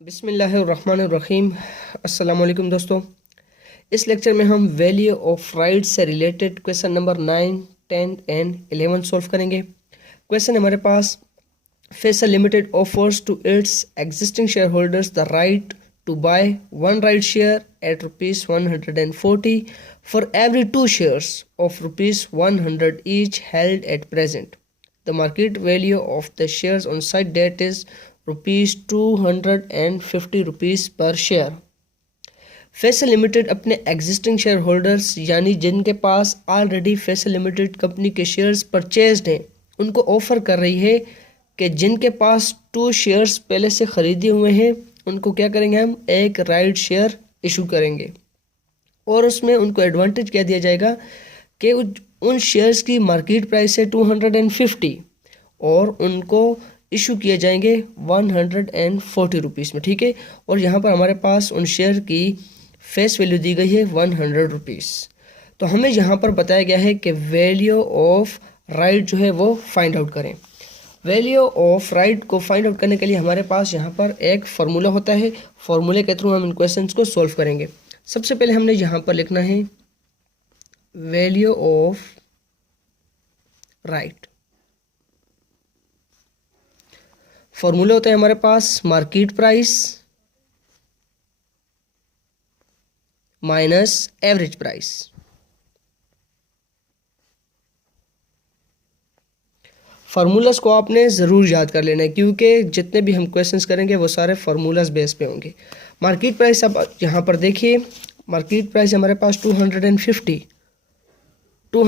बिस्मिल्लाहिर्रहमानिर्रहीम। अस्सलाम वालेकुम दोस्तों। इस लेक्चर में हम वैल्यू ऑफ राइट से related question number 9, 10 and 11 solve करेंगे। क्वेश्चन हमारे पास, Faisal limited offers to its existing share holders the right to buy one right share at rupees 140 for every 2 shares of rupees 100 each held at present. The market value of the shares on such date is rupees 250 rupees पर share. फेसल limited अपने existing share holders यानी जिनके पास already फेसल limited company के shares purchased हैं, उनको offer कर रही है कि जिनके पास 2 शेयर्स पहले से ख़रीदे हुए हैं उनको क्या करेंगे, हम एक राइट शेयर इशू करेंगे और उसमें उनको एडवांटेज क्या दिया जाएगा कि उन शेयर्स की मार्केट प्राइस है 250 और उनको इशू किए जाएंगे 140 रुपीज़ में। ठीक है, और यहाँ पर हमारे पास उन शेयर की फेस वैल्यू दी गई है 100 रुपीज़। तो हमें यहाँ पर बताया गया है कि वैल्यू ऑफ राइट जो है वो फाइंड आउट करें। वैल्यू ऑफ राइट को फाइंड आउट करने के लिए हमारे पास यहाँ पर एक फार्मूला होता है। फार्मूले के थ्रू हम इन क्वेश्चंस को सॉल्व करेंगे। सबसे पहले हमने यहाँ पर लिखना है वैल्यू ऑफ राइट। फॉर्मूला होता है हमारे पास market price minus average price. Formulas को आपने ज़रूर याद कर लेना है क्योंकि जितने भी हम क्वेश्चंस करेंगे वो सारे फार्मूलाज बेस पे होंगे। मार्केट प्राइस अब यहाँ पर देखिए, मार्केट प्राइस हमारे पास 250 को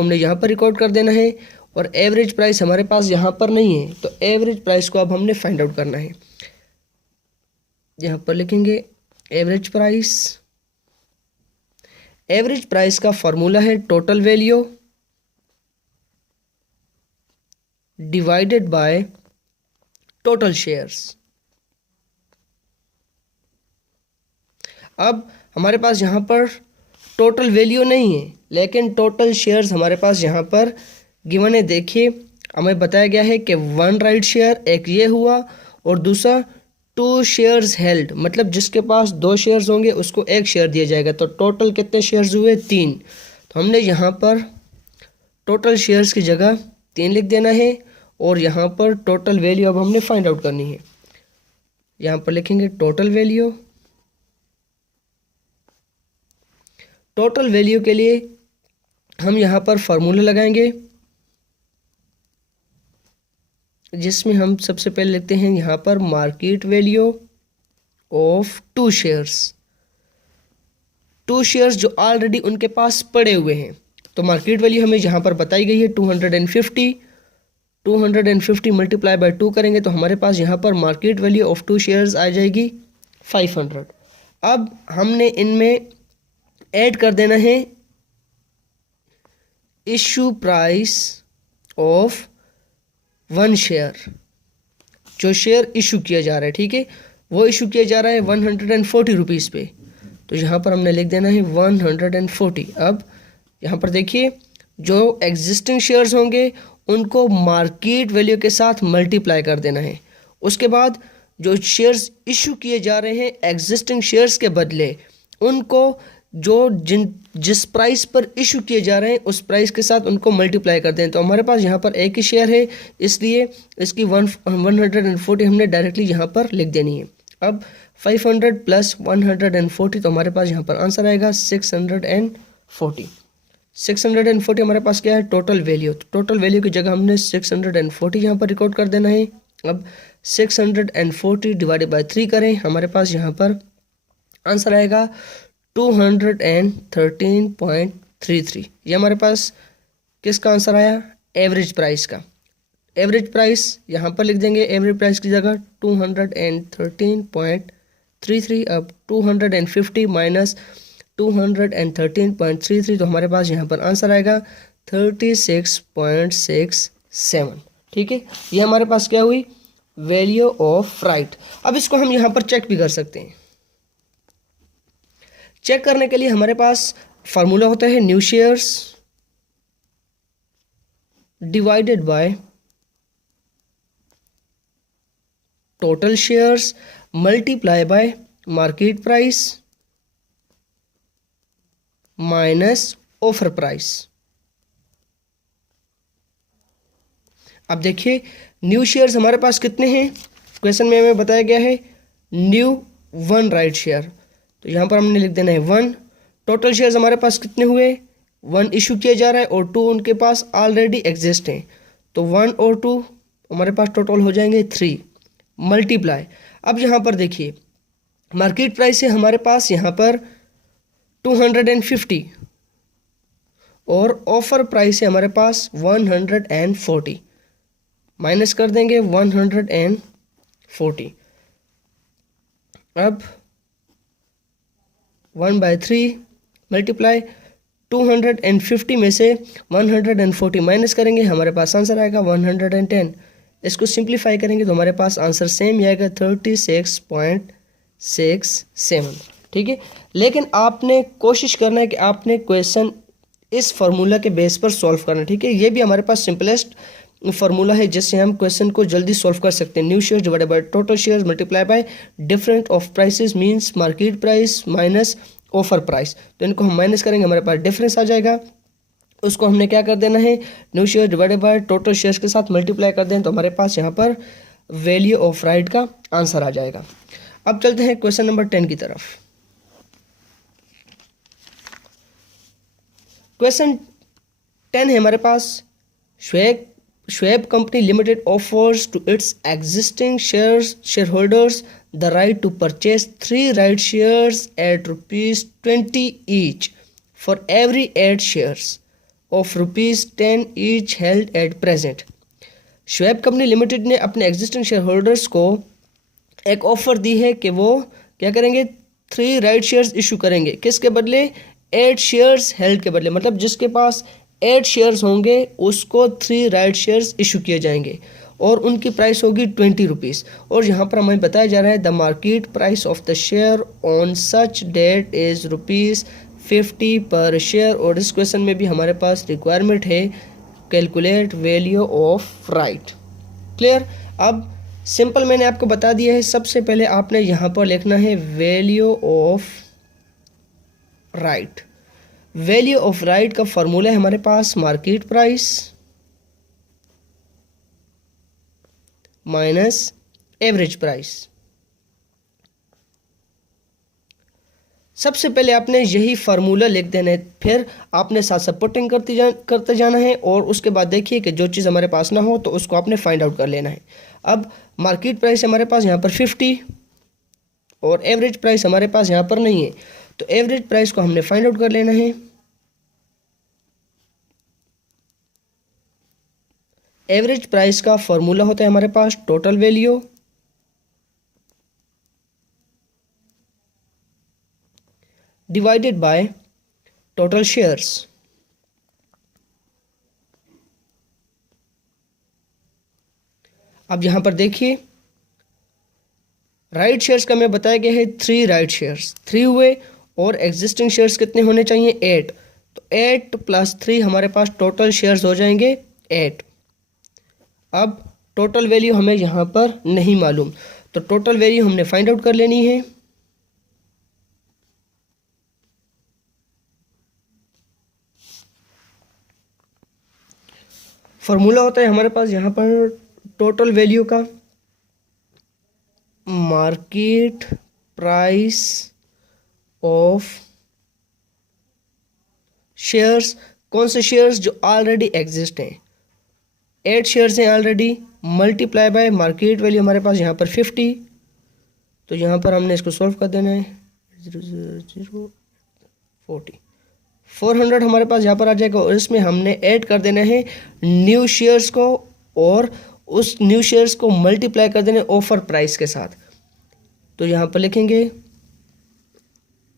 हमने यहाँ पर रिकॉर्ड कर देना है और एवरेज प्राइस हमारे पास यहाँ पर नहीं है, तो एवरेज प्राइस को अब हमने फाइंड आउट करना है। यहाँ पर लिखेंगे एवरेज प्राइस। एवरेज प्राइस का फॉर्मूला है total value divided by total shares. अब हमारे पास यहाँ पर टोटल वैल्यू नहीं है लेकिन टोटल शेयर्स हमारे पास यहाँ पर गिवन है। देखिए, हमें बताया गया है कि 1 राइट शेयर एक ये हुआ और दूसरा 2 शेयर्स हेल्ड, मतलब जिसके पास 2 शेयर्स होंगे उसको 1 शेयर दिया जाएगा। तो टोटल कितने शेयर्स हुए, 3। तो हमने यहाँ पर टोटल शेयर्स की जगह 3 लिख देना है और यहाँ पर टोटल वैल्यू अब हमने फाइंड आउट करनी है। यहाँ पर लिखेंगे टोटल वैल्यू। टोटल वैल्यू के लिए हम यहाँ पर फार्मूला लगाएंगे जिसमें हम सबसे पहले लिखते हैं यहाँ पर market value of 2 shares. 2 shares जो ऑलरेडी उनके पास पड़े हुए हैं, तो मार्केट वैल्यू हमें यहाँ पर बताई गई है 250 मल्टीप्लाई बाय 2 करेंगे तो हमारे पास यहाँ पर मार्केट वैल्यू ऑफ 2 शेयर्स आ जाएगी 500। अब हमने इनमें ऐड कर देना है इशू प्राइस ऑफ 1 शेयर। जो शेयर इशू किया जा रहा है, ठीक है, वो इशू किया जा रहा है 140 रुपीज़ पे, तो यहाँ पर हमने लिख देना है 140। अब यहाँ पर देखिए, जो एग्जिस्टिंग शेयर्स होंगे उनको मार्केट वैल्यू के साथ मल्टीप्लाई कर देना है। उसके बाद जो शेयर्स इशू किए जा रहे हैं एग्जिस्टिंग शेयर्स के बदले, उनको जिस प्राइस पर इशू किए जा रहे हैं उस प्राइस के साथ उनको मल्टीप्लाई कर दें। तो हमारे पास यहाँ पर एक ही शेयर है, इसलिए इसकी 140 हमने डायरेक्टली यहाँ पर लिख देनी है। अब 500 प्लस 140, तो हमारे पास यहाँ पर आंसर आएगा 640। 640 हमारे पास क्या है, टोटल वैल्यू। तो टोटल वैल्यू की जगह हमने 640 यहाँ पर रिकॉर्ड कर देना है। अब 640 डिवाइडेड बाय 3 करें, हमारे पास यहाँ पर आंसर आएगा 213.33। ये हमारे पास किसका आंसर आया, एवरेज प्राइस का। एवरेज प्राइस यहाँ पर लिख देंगे, एवरेज प्राइस की जगह 213.33। अब 250 माइनस 213.33, तो हमारे पास यहाँ पर आंसर आएगा 36.67। ठीक है, ये हमारे पास क्या हुई, वैल्यू ऑफ राइट। अब इसको हम यहाँ पर चेक भी कर सकते हैं। चेक करने के लिए हमारे पास फार्मूला होता है new shares divided by total shares multiply by market price minus offer price. अब देखिए न्यू शेयर्स हमारे पास कितने हैं, क्वेश्चन में हमें बताया गया है न्यू 1 राइट शेयर, तो यहाँ पर हमने लिख देना है 1। टोटल शेयर्स हमारे पास कितने हुए, 1 इशू किया जा रहा है और 2 उनके पास ऑलरेडी एग्जिस्ट हैं, तो 1 और 2 हमारे पास टोटल हो जाएंगे 3 मल्टीप्लाई। अब यहाँ पर देखिए मार्केट प्राइस है हमारे पास यहाँ पर 250 और ऑफर प्राइस है हमारे पास 140, माइनस कर देंगे 140। अब 1/3 मल्टीप्लाई 250 में से 140 माइनस करेंगे, हमारे पास आंसर आएगा 110। इसको सिंप्लीफाई करेंगे तो हमारे पास आंसर सेम ही आएगा 36.67। ठीक है, लेकिन आपने कोशिश करना है कि आपने क्वेश्चन इस फार्मूला के बेस पर सॉल्व करना है। ठीक है, ये भी हमारे पास सिंपलेस्ट फार्मूला है जिससे हम क्वेश्चन को जल्दी सॉल्व कर सकते हैं। New share divided by total shares multiply by different of prices means market price minus offer price. तो इनको हम माइनस करेंगे, हमारे पास डिफरेंस आ जाएगा, उसको हमने क्या कर देना है new share divided by total shares के साथ मल्टीप्लाई कर दें, तो हमारे पास यहाँ पर वैल्यू ऑफ राइट का आंसर आ जाएगा। अब चलते हैं क्वेश्चन नंबर 10 की तरफ। क्वेश्चन 10 है हमारे पास, Schwab Company Limited offers to its existing shareholders the right to purchase 3 right shares at ₹20 each for every 8 shares of ₹10 each held at present. Schwab Company Limited ने अपने एग्जिस्टिंग शेयर होल्डर्स को एक offer दी है कि वो क्या करेंगे 3 right shares issue करेंगे, किसके बदले 8 शेयर्स हेल्ड के बदले, मतलब जिसके पास 8 शेयर्स होंगे उसको 3 राइट शेयर्स इशू किए जाएंगे और उनकी प्राइस होगी ₹20। और यहाँ पर हमें बताया जा रहा है the market price of the share on such date is ₹50 per share. और इस क्वेश्चन में भी हमारे पास रिक्वायरमेंट है calculate value of right. Clear, अब सिंपल मैंने आपको बता दिया है, सबसे पहले आपने यहाँ पर लिखना है value of right. Value of right का फॉर्मूला है हमारे पास market price minus average price. सबसे पहले आपने यही फार्मूला लिख देना है, फिर आपने साथ साथ पुटिंग करते जाना है और उसके बाद देखिए कि जो चीज़ हमारे पास ना हो तो उसको आपने फाइंड आउट कर लेना है। अब मार्केट प्राइस हमारे पास यहाँ पर 50 और एवरेज प्राइस हमारे पास यहाँ पर नहीं है, तो एवरेज प्राइस को हमने फाइंड आउट कर लेना है। एवरेज प्राइस का फॉर्मूला होता है हमारे पास total value divided by total shares. अब यहां पर देखिए राइट शेयर्स का मैं बताया गया है 3 राइट शेयर्स, 3 हुए और एग्जिस्टिंग शेयर्स कितने होने चाहिए 8, तो 8 + 3 हमारे पास टोटल शेयर्स हो जाएंगे 8। अब टोटल वैल्यू हमें यहाँ पर नहीं मालूम, तो टोटल वैल्यू हमने फाइंड आउट कर लेनी है। फॉर्मूला होता है हमारे पास यहाँ पर टोटल वैल्यू का मार्केट प्राइस ऑफ शेयर्स। कौन से शेयर्स जो ऑलरेडी एग्जिस्ट हैं, 8 शेयर्स हैं already, multiply by market value हमारे पास यहाँ पर 50, तो यहाँ पर हमने इसको सॉल्व कर देना है 400 हमारे पास यहाँ पर आ जाएगा और इसमें हमने ऐड कर देना है न्यू शेयर्स को और उस न्यू शेयर्स को मल्टीप्लाई कर देना ऑफर प्राइस के साथ। तो यहाँ पर लिखेंगे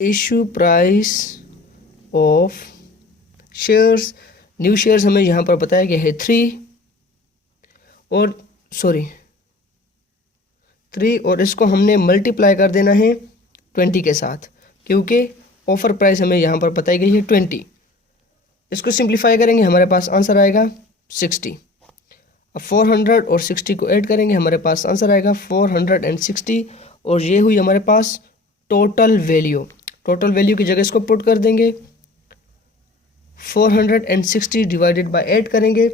issue price of shares, new shares हमें यहाँ पर बताया गया है 3 और इसको हमने मल्टीप्लाई कर देना है 20 के साथ, क्योंकि ऑफर प्राइस हमें यहाँ पर बताई गई है 20। इसको सिंप्लीफाई करेंगे हमारे पास आंसर आएगा 60। अब 400 और 60 को ऐड करेंगे, हमारे पास आंसर आएगा 460 और ये हुई हमारे पास टोटल वैल्यू। टोटल वैल्यू की जगह इसको पुट कर देंगे, 460 डिवाइडेड बाय 8 करेंगे।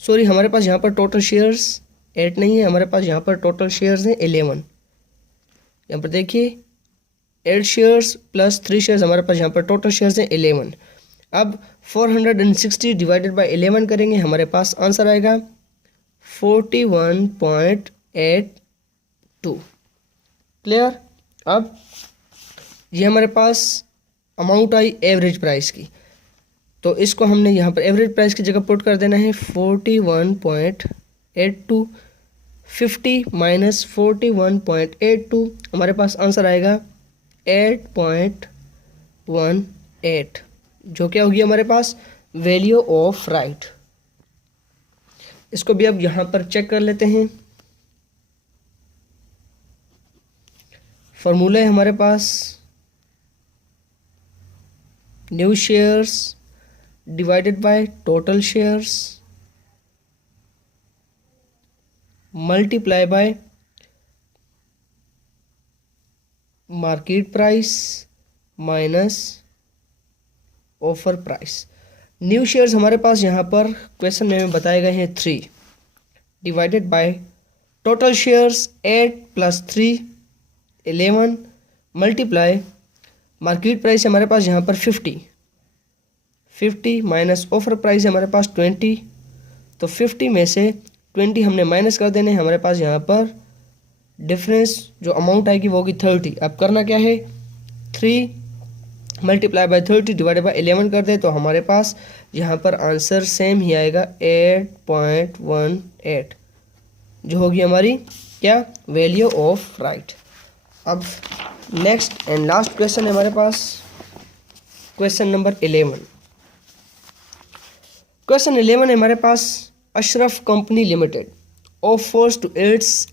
सॉरी, हमारे पास यहाँ पर टोटल शेयर्स 8 नहीं है, हमारे पास यहाँ पर टोटल शेयर्स हैं 11। यहाँ पर देखिए 8 शेयर्स प्लस 3 शेयर्स, हमारे पास यहाँ पर टोटल शेयर्स हैं 11। अब 460 डिवाइडेड बाय 11 करेंगे, हमारे पास आंसर आएगा 41.82। क्लियर। अब ये हमारे पास अमाउंट आई एवरेज प्राइस की, तो इसको हमने यहाँ पर एवरेज प्राइस की जगह पुट कर देना है 41.82। 50 माइनस 41.82, हमारे पास आंसर आएगा 8.18, जो क्या होगी हमारे पास वैल्यू ऑफ राइट। इसको भी अब यहाँ पर चेक कर लेते हैं। फॉर्मूला है हमारे पास new shares divided by total shares multiply by market price minus offer price. New shares हमारे पास यहाँ पर क्वेश्चन में बताए गए हैं 3 divided by total shares 8 plus 3 11 multiply market price हमारे पास यहाँ पर 50 माइनस ऑफर प्राइस है हमारे पास 20, तो 50 में से 20 हमने माइनस कर देने, हमारे पास यहाँ पर डिफरेंस जो अमाउंट आएगी वो होगी 30। अब करना क्या है, 3 मल्टीप्लाई बाय 30 डिवाइडेड बाय 11 कर दे, तो हमारे पास यहाँ पर आंसर सेम ही आएगा 8.18, जो होगी हमारी क्या वैल्यू ऑफ राइट। अब नेक्स्ट एंड लास्ट क्वेश्चन है हमारे पास क्वेश्चन नंबर 11। क्वेश्चन 11 है हमारे पास Ashraf company limited offers to its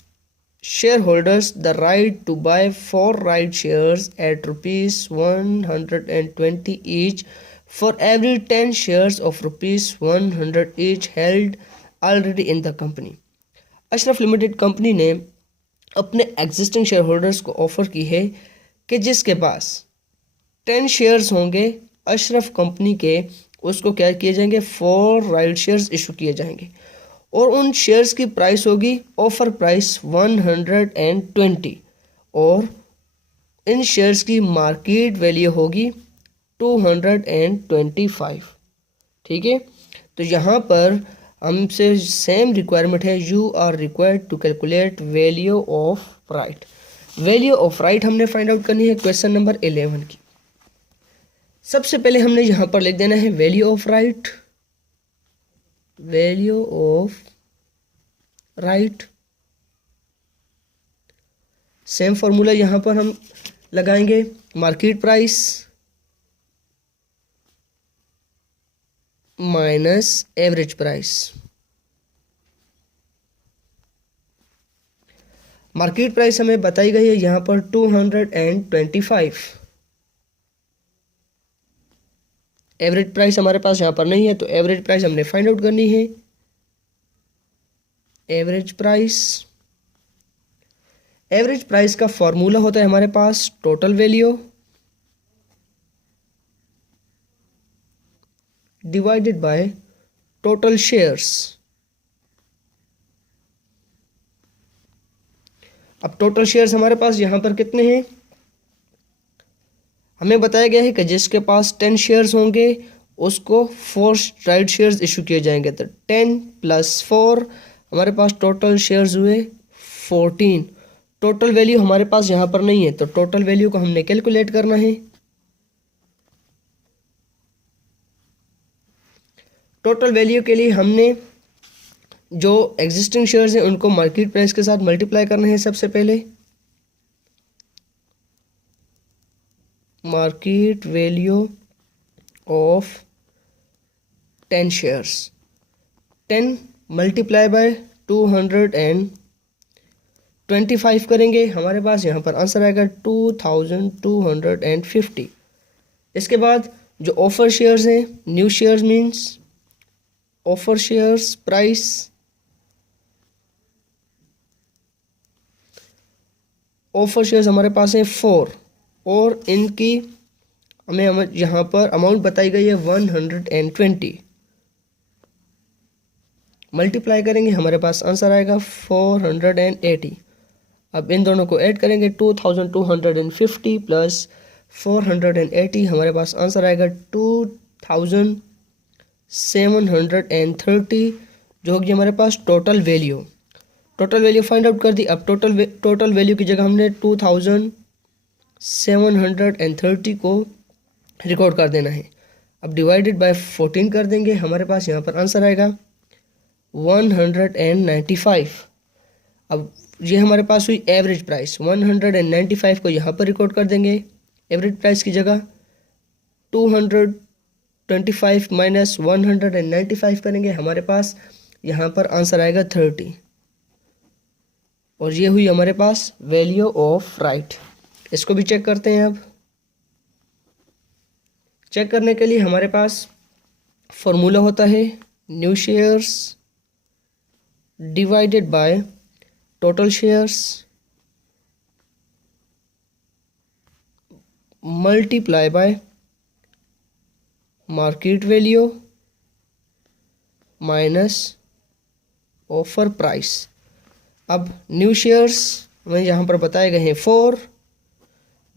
shareholders the right to buy 4 right shares at rupees 120 each for every 10 shares of rupees 100 each held already in the company। Ashraf limited company ने अपने existing share holders को offer की है कि जिसके पास 10 shares होंगे Ashraf company के, उसको क्या किए जाएंगे 4 राइट शेयर्स इशू किए जाएंगे और उन शेयर्स की प्राइस होगी ऑफर प्राइस 120 और इन शेयर्स की मार्केट वैल्यू होगी 225। ठीक है, तो यहाँ पर हमसे सेम रिक्वायरमेंट है, you are required to calculate value of right. Value of right हमने फाइंड आउट करनी है क्वेश्चन नंबर 11 की। सबसे पहले हमने यहाँ पर लिख देना है value of right, value of right. Same formula यहां पर हम लगाएंगे, market price minus average price. Market price हमें बताई गई है यहां पर 225। एवरेज प्राइस हमारे पास यहां पर नहीं है, तो एवरेज प्राइस हमने फाइंड आउट करनी है। एवरेज प्राइस का फॉर्मूला होता है हमारे पास total value divided by total shares. अब टोटल शेयर्स हमारे पास यहां पर कितने हैं, हमें बताया गया है कि जिसके पास 10 शेयर्स होंगे उसको 4 राइट शेयर्स इशू किए जाएंगे, तो 10 प्लस 4 हमारे पास टोटल शेयर्स हुए 14। टोटल वैल्यू हमारे पास यहाँ पर नहीं है, तो टोटल वैल्यू को हमने कैलकुलेट करना है। टोटल वैल्यू के लिए हमने जो एग्जिस्टिंग शेयर्स हैं उनको मार्केट प्राइस के साथ मल्टीप्लाई करना है। सबसे पहले market value of 10 shares, 10 multiply by 225 करेंगे, हमारे पास यहाँ पर आंसर आएगा 2250। इसके बाद जो ऑफर शेयर्स हैं, new shares means offer shares price, offer shares हमारे पास है 4 और इनकी हमें यहाँ पर अमाउंट बताई गई है 120, मल्टीप्लाई करेंगे हमारे पास आंसर आएगा 480। अब इन दोनों को ऐड करेंगे 2250 प्लस 480, हमारे पास आंसर आएगा 2730, जो होगी हमारे पास total value. Total value find out कर दी। अब टोटल वैल्यू की जगह हमने 2730 को रिकॉर्ड कर देना है। अब डिवाइडेड बाय 14 कर देंगे, हमारे पास यहाँ पर आंसर आएगा 195। अब ये हमारे पास हुई एवरेज प्राइस, 195 को यहाँ पर रिकॉर्ड कर देंगे। एवरेज प्राइस की जगह 225 माइनस 195 करेंगे, हमारे पास यहाँ पर आंसर आएगा 30। और ये हुई हमारे पास वैल्यू ऑफ राइट। इसको भी चेक करते हैं। अब चेक करने के लिए हमारे पास फॉर्मूला होता है new shares divided by total shares multiply by market value minus offer price. अब न्यू शेयर्स हमें यहाँ पर बताए गए हैं 4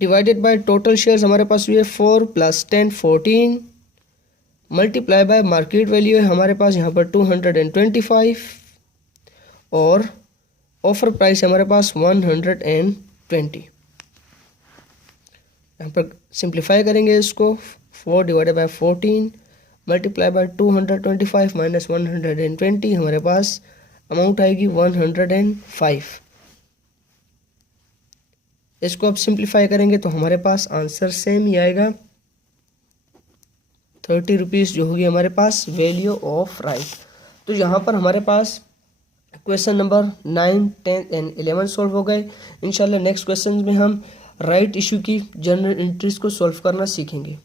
डिवाइडेड बाय टोटल शेयर्स हमारे पास हुए 4 + 10 14 मल्टीप्लाई बाय मार्केट वैल्यू है हमारे पास यहाँ पर 225 और ऑफर प्राइस हमारे पास 120। यहाँ पर सिंप्लीफाई करेंगे इसको, 4 divided by 14 multiply by 225 minus 120, हमारे पास अमाउंट आएगी 105। इसको अब सिंप्लीफाई करेंगे तो हमारे पास आंसर सेम ही आएगा 30 रुपीज़, जो होगी हमारे पास वैल्यू ऑफ राइट। तो यहाँ पर हमारे पास क्वेश्चन नंबर 9, 10 एंड 11 सॉल्व हो गए। इंशाल्लाह नेक्स्ट क्वेश्चन में हम राइट इशू की जनरल एंट्रीज को सॉल्व करना सीखेंगे।